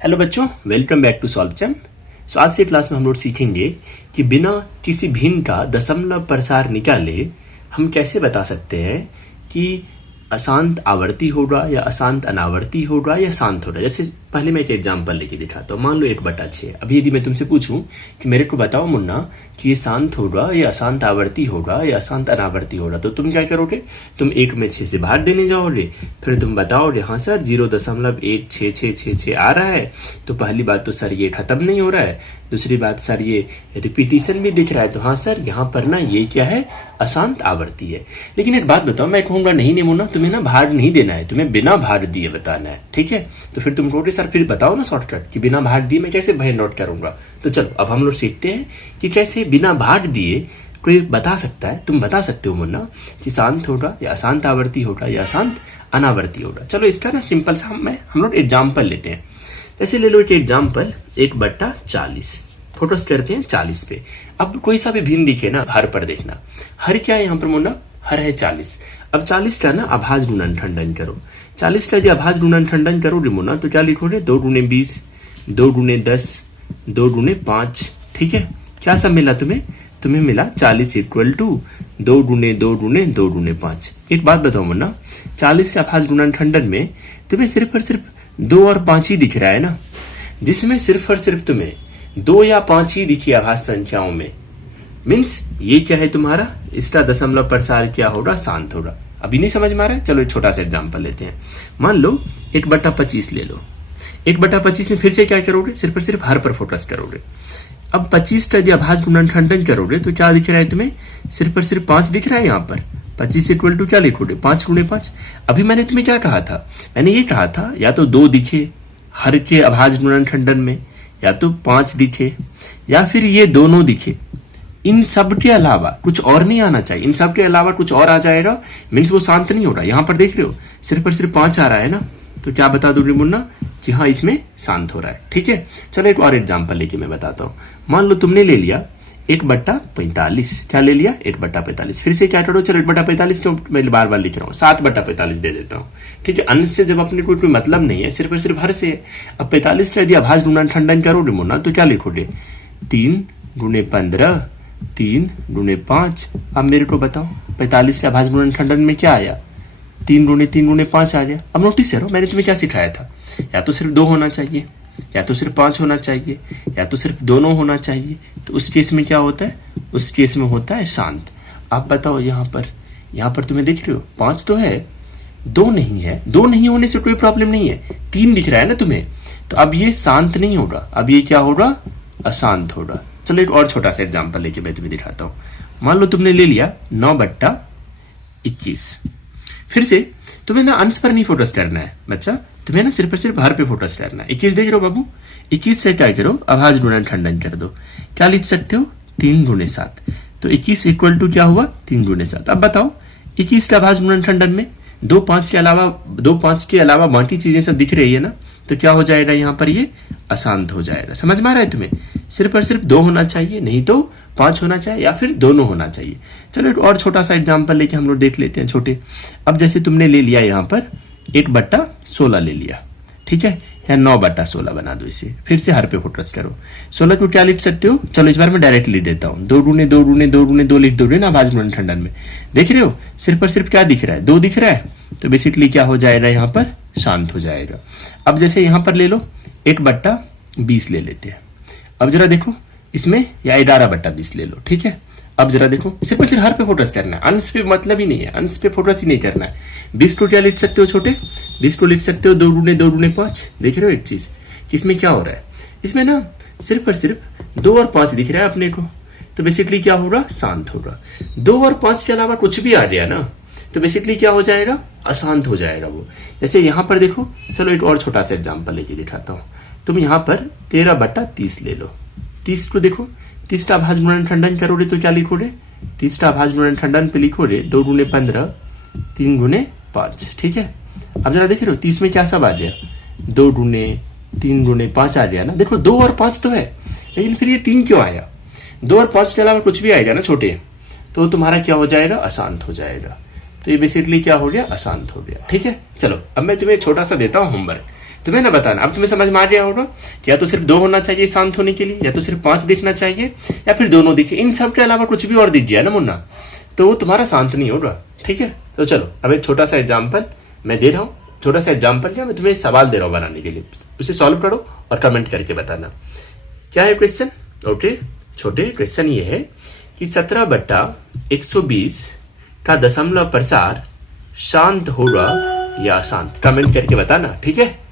Hello बच्चों, welcome back to solve. सो आज से क्लास में हम लोग सीखेंगे कि बिना किसी भिन्न का दशमलव प्रसार निकाले हम कैसे बता सकते हैं कि अशांत आवर्ती होगा या अशांत अनावर्ती होगा या शांत होगा। जैसे पहले मैं एक एग्जांपल लेके दिखाता हूँ। मान लो 1/6। अभी यदि मैं तुमसे पूछूं कि मेरे को बताओ मुन्ना कि ये शांत होगा या अशांत आवर्ती होगा या अशांत अनावर्ती होगा, तो तुम क्या करोगे? तुम 1 में 6 से भाग देने जाओगे, फिर तुम बताओगे हाँ सर 0.16666 आ रहा है। तो पहली बात तो सर ये खत्म नहीं हो रहा है, दूसरी बात सर ये रिपीटिशन भी दिख रहा है, तो हाँ सर यहाँ पर ना ये क्या है, अशांत आवर्ती है। लेकिन एक बात बताओ, मैं कहूंगा नहीं मुन्ना तुम्हें ना भाग नहीं देना है, तुम्हें बिना भाग दिए बताना है, ठीक है? तो फिर तुम कहोगे सर फिर बताओ ना शॉर्टकट कि बिना भाग दिए मैं कैसे भाई नोट करूंगा। तो चलो अब हम लोग सीखते हैं कि कैसे बिना भाग दिए कोई बता सकता है। तुम बता सकते हो मुन्ना कि शांत होगा या अशांत आवर्ती होगा या अशांत अनावर्ती होगा। चलो इसका ना सिंपल सा हम लोग एग्जाम्पल लेते हैं। जैसे ले लो एक एग्जाम्पल 1/40। फोकस करते हैं 40 पे। अब कोई सा भी भिन्न दिखे ना, हर पर देखना। हर क्या है यहाँ पर मुन्ना? हर है 40। अब 40 का ना अभाज्य गुणनखंडन करो। 40 का यदि अभाज्य गुणनखंडन करोगे मुन्ना तो क्या लिखोगे? 2 × 20, 2 × 10, 2 × 5। ठीक है, क्या सब मिला तुम्हें? तुम्हें मिला 40 = 2 × 2 × 2 × 5। एक बात बताओ मुन्ना, 40 के अभाज्य गुणनखंडन में तुम्हें सिर्फ और सिर्फ 2 और 5 ही दिख रहा है ना, जिसमें सिर्फ और सिर्फ तुम्हें 2 या 5 ही दिखी आभाज्य संख्याओं में। मीन्स ये क्या है तुम्हारा? इसका दशमलव प्रसार क्या होगा? शांत होगा। अभी नहीं समझ में आ रहा है? चलो एक छोटा सा एग्जांपल लेते हैं। मान लो 1/25 ले लो। 1/25 में फिर से क्या करोगे? सिर्फ और सिर्फ हर पर फोकस करोगे। अब 25 का यदि अभाज्य गुणनखंडन करोगे तो क्या दिख रहा है तुम्हें? सिर्फ और सिर्फ 5 दिख रहा है यहाँ पर। 25 = क्या लिखोगे? 5 × 5। अभी मैंने तुम्हें क्या कहा था? मैंने ये कहा था या तो 2 दिखे हर के अभाज्य गुणनखंडन में, या तो 5 दिखे, या फिर ये दोनों दिखे। इन सब के अलावा कुछ और नहीं आना चाहिए। इन सब के अलावा कुछ और आ जाएगा मीन्स वो शांत नहीं हो रहा। यहाँ पर देख रहे हो सिर्फ और सिर्फ 5 आ रहा है ना, तो क्या बता दोगे मुन्ना कि हाँ इसमें शांत हो रहा है। ठीक है, चलो एक और एग्जांपल लेके मैं बताता हूँ। मान लो तुमने ले लिया 1/45। क्या ले लिया? 1/45। फिर से क्या करो? चलो 1/45 तो मैं बार बार लिख रहा हूँ, 7/45 दे देता हूँ। ठीक है, अंश से जब अपने कोई मतलब नहीं है, सिर्फ और सिर्फ हर से। अब 45 का यदि अभाज्य गुणनखंडन करोगे मुन्ना तो क्या लिखोगे? 3 × 15, 3 × 5। अब मेरे को बताओ 45 के अभाज्य गुणनखंडन में क्या आया? 3 × 3 × 5 आ गया। अब नोटिस करो मैंने तुम्हें क्या सिखाया था? या तो सिर्फ 2 होना चाहिए, या तो सिर्फ 5 होना चाहिए, या तो सिर्फ दोनों होना चाहिए। तो उस केस में क्या होता है? उस केस में होता है शांत। आप बताओ यहाँ पर तुम्हें देख रहे हो 5 तो है, 2 नहीं है। 2 नहीं होने से कोई प्रॉब्लम नहीं है, 3 दिख रहा है ना तुम्हें, तो अब ये शांत नहीं होगा, अब ये क्या होगा? अशांत होगा। चलो एक और छोटा सा एग्जांपल लेके मैं तुम्हें दिखाता हूँ। मान लो तुमने ले लिया 9/21। फिर से तुम्हें ना अंश पर नहीं फोकस करना है बच्चा, तुम्हें ना सिर्फ और सिर्फ हर पे फोकस करना है। 21 देख रहे हो बाबू? 21 से क्या करो? अभाज्य गुणनखंडन कर दो। क्या लिख सकते हो? 3 × 7। तो 21 = क्या हुआ? 3 × 7। अब बताओ 21 का अभाज्य गुणनखंडन में 2 5 के अलावा बाकी चीजें सब दिख रही है ना, तो क्या हो जाएगा यहाँ पर? ये अशांत हो जाएगा। समझ में आ रहा है तुम्हें? सिर्फ और सिर्फ 2 होना चाहिए, नहीं तो 5 होना चाहिए, या फिर दोनों होना चाहिए। चलो एक और छोटा सा एग्जांपल लेके हम लोग देख लेते हैं छोटे। अब जैसे तुमने ले लिया यहाँ पर 1/16 ले लिया, ठीक है, या 9/16 बना दो इसे। फिर से हर पे फोकस करो। 16 को क्या लिख सकते हो? चलो इस बार मैं डायरेक्ट लिख देता हूँ। 2 × 2 × 2 × 2 लिख दोगे ना अभाज्य गुणनखंडन में। देख रहे हो सिर्फ और सिर्फ क्या दिख रहा है? 2 दिख रहा है, तो बेसिकली क्या हो जाएगा? यहाँ पर शांत हो जाएगा। अब जैसे यहाँ पर ले लो 1/20 ले लेते हैं। अब जरा देखो इसमें, या 11/20 ले लो, ठीक है। अब जरा देखो सिर्फ और सिर्फ हर पे फोकस करना है, अंश पे मतलब ही नहीं है, अंश पे फोकस ही नहीं करना है। 20 को क्या लिख सकते हो छोटे? 20 को लिख सकते हो 2 × 2 × 5। देख रहे हो एक चीज कि इसमें क्या हो रहा है? इसमें ना सिर्फ और सिर्फ 2 और 5 दिख रहा है अपने को, तो बेसिकली क्या होगा? शांत होगा। 2 और 5 के अलावा कुछ भी आ गया ना, तो बेसिकली क्या हो जाएगा? अशांत हो जाएगा वो। जैसे यहाँ पर देखो, चलो एक और छोटा सा एग्जाम्पल लेके दिखाता हूँ। तुम यहाँ पर 13/30 ले लो। 30 को देखो, 30 का अभाज्य गुणनखंडन करोगे तो क्या लिखोगे? 30 का अभाज्य गुणनखंडन पे लिखोगे 2 × 15, 3 × 5। ठीक है, अब जरा देख रहे हो 30 में क्या सब आ गया? 2 × 3 × 5 आ गया ना। देखो 2 और 5 तो है, लेकिन फिर ये 3 क्यों आया? 2 और 5 के अलावा कुछ भी आएगा ना छोटे, तो तुम्हारा क्या हो जाएगा? अशांत हो जाएगा। तो ये बेसिकली क्या हो गया? अशांत हो गया। ठीक है, चलो अब मैं तुम्हें छोटा सा देता हूँ होमवर्क। तुम्हें ना बताना। अब तुम्हें समझ में आ गया होगा कि या तो सिर्फ 2 होना चाहिए शांत होने के लिए, या तो सिर्फ 5 दिखना चाहिए, या फिर दोनों दिखे। इन सब के अलावा कुछ भी और दिख गया ना मुन्ना, तो वो तुम्हारा शांत नहीं होगा। ठीक है, तो चलो अब एक छोटा सा एग्जाम्पल मैं दे रहा हूँ, छोटा सा एग्जाम्पल क्या, मैं तुम्हें सवाल दे रहा हूँ बनाने के लिए, उसे सॉल्व करो और कमेंट करके बताना क्या है क्वेश्चन। ओके, छोटे क्वेश्चन ये है कि 17/120 का दशमलव प्रसार शांत होगा या अशांत, कमेंट करके बताना। ठीक है।